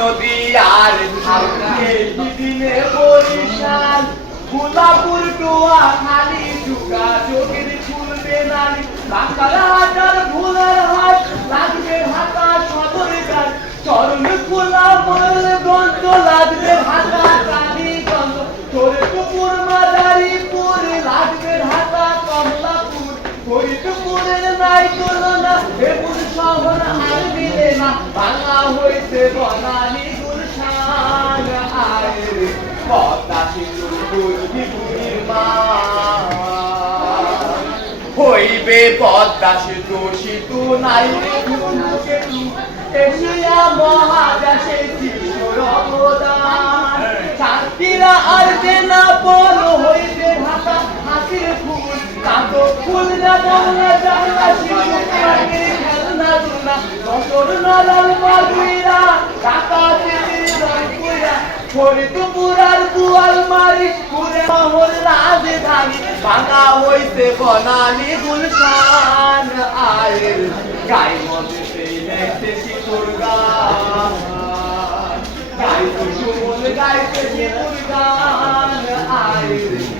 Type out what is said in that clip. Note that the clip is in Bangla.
নদী আর দিনে বরিশাল গোলাপুর টোয়া খালি চুকা চোখের খুলবে নারী বাঁকালা হাটার ভোলার হাট লাগবে ঢাকা সদর ঘাট চরণ খোলা বল গন্ধ লাগবে ঢাকা কালীগঞ্জ ফরিদপুর মাদারীপুর লাগবে ঢাকা কমলাপুর ফরিদপুরের নাই তুলনা এমন শহর আর মিলে না বাংলা হইতে বনানী গুলশান আয়ের পদ্মা সিন্ধুর বুঝবি বুড়ির মা হইবে পদ্মা সেতু সেতু নাই সেতু এশিয়া মহাদেশে শিশুর অবদান শান্তিরা আর দেনা বল হইবে ঢাকা হাসির ফুল কাতো ফুল না বাংলা জানলা শিশু পাখির খেলনা দুলনা নজর নালাল মাগুইরা ঢাকা তেতির রংপুরা ফরিদপুর আর বোয়ালমারী পুরে শহর রাজধানী ভাঙা হইতে বনানী গুলশান আয়ের গাই মধ্যে সেই দেখতেছি তোর গান গাইতে সুমন গাইতেছি তোর গান আয়ের